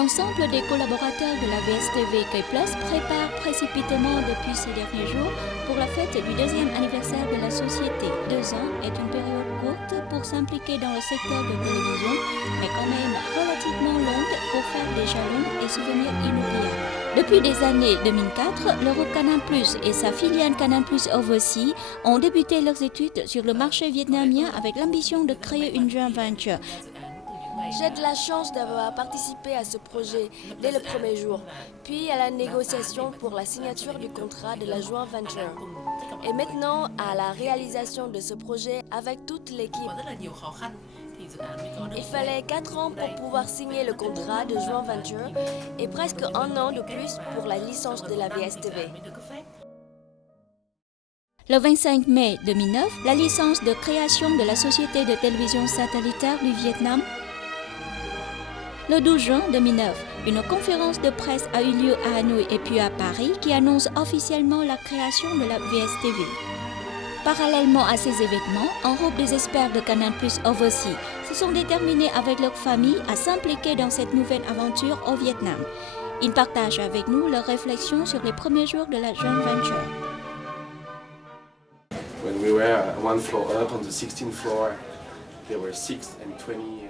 L'ensemble des collaborateurs de la VSTV K+ prépare précipitamment depuis ces derniers jours pour la fête du deuxième anniversaire de la société. 2 ans est une période courte pour s'impliquer dans le secteur de télévision, mais quand même relativement longue pour faire des jalons et souvenirs inoubliables. Depuis des années 2004, l'Europe Canal+ et sa filiale Canal+ Overseas ont débuté leurs études sur le marché vietnamien avec l'ambition de créer une joint venture. J'ai de la chance d'avoir participé à ce projet dès le premier jour, puis à la négociation pour la signature du contrat de la joint venture. Et maintenant à la réalisation de ce projet avec toute l'équipe. Il fallait 4 ans pour pouvoir signer le contrat de joint venture et presque 1 an de plus pour la licence de la VSTV. Le 25 mai 2009, la licence de création de la société de télévision satellitaire du Vietnam. Le 12 juin 2009, une conférence de presse a eu lieu à Hanoï et puis à Paris qui annonce officiellement la création de la VSTV. Parallèlement à ces événements, en Europe, des experts de Canal+ Overseas se sont déterminés avec leur famille à s'impliquer dans cette nouvelle aventure au Vietnam. Ils partagent avec nous leurs réflexions sur les premiers jours de la joint venture. When we were one floor up on the 16th floor,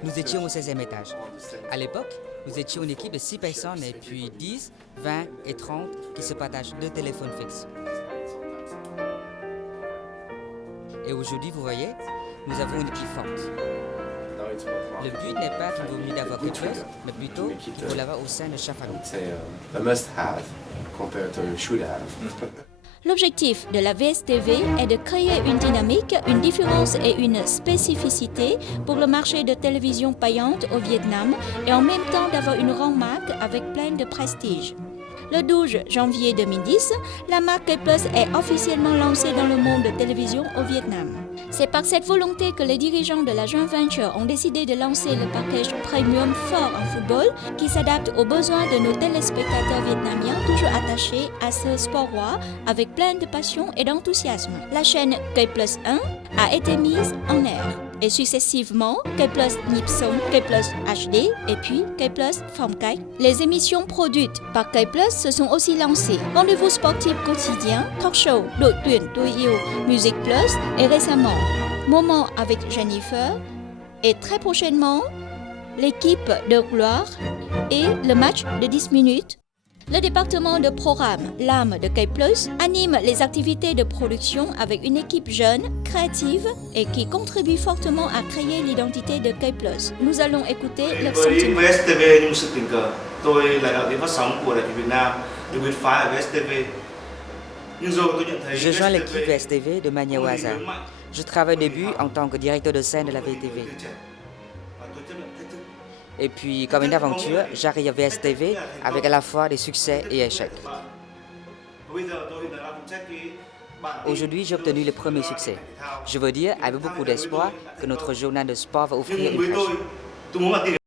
nous étions au 16e étage. À l'époque, nous étions une équipe de 6 personnes et puis 10, 20 et 30 qui se partagent 2 téléphones fixes. Et aujourd'hui, vous voyez, nous avons une équipe forte. Le but n'est pas qu'il vaut mieux d'avoir quelque chose, mais plutôt qu'il faut l'avoir au sein de chaque famille. L'objectif de la VSTV est de créer une dynamique, une différence et une spécificité pour le marché de télévision payante au Vietnam et en même temps d'avoir une grande marque avec plein de prestige. Le 12 janvier 2010, la marque K+ est officiellement lancée dans le monde de télévision au Vietnam. C'est par cette volonté que les dirigeants de la joint venture ont décidé de lancer le package premium fort en football qui s'adapte aux besoins de nos téléspectateurs vietnamiens toujours attachés à ce sport roi avec plein de passion et d'enthousiasme. La chaîne K+1 a été mise en air et successivement K+ Nhịp Sống, K+ HD et puis K+ Phong Cách. Les émissions produites par K+ se sont aussi lancées. Rendez-vous sportif quotidien, talk show, Đội tuyển tôi yêu, Music Plus et récemment Moment avec Jennifer et très prochainement l'équipe de gloire et le match de 10 minutes. Le département de programme, l'âme de K+, anime les activités de production avec une équipe jeune, créative et qui contribue fortement à créer l'identité de K+. Nous allons écouter leurs sentiments. Je joins l'équipe VSTV de manière au hasard. Je travaille au début en tant que directeur de scène de la VTV. Et puis, comme une aventure, j'arrive à VSTV avec à la fois des succès et échecs. Aujourd'hui, j'ai obtenu le premier succès. Je veux dire, avec beaucoup d'espoir, que notre journal de sport va offrir une fraîche.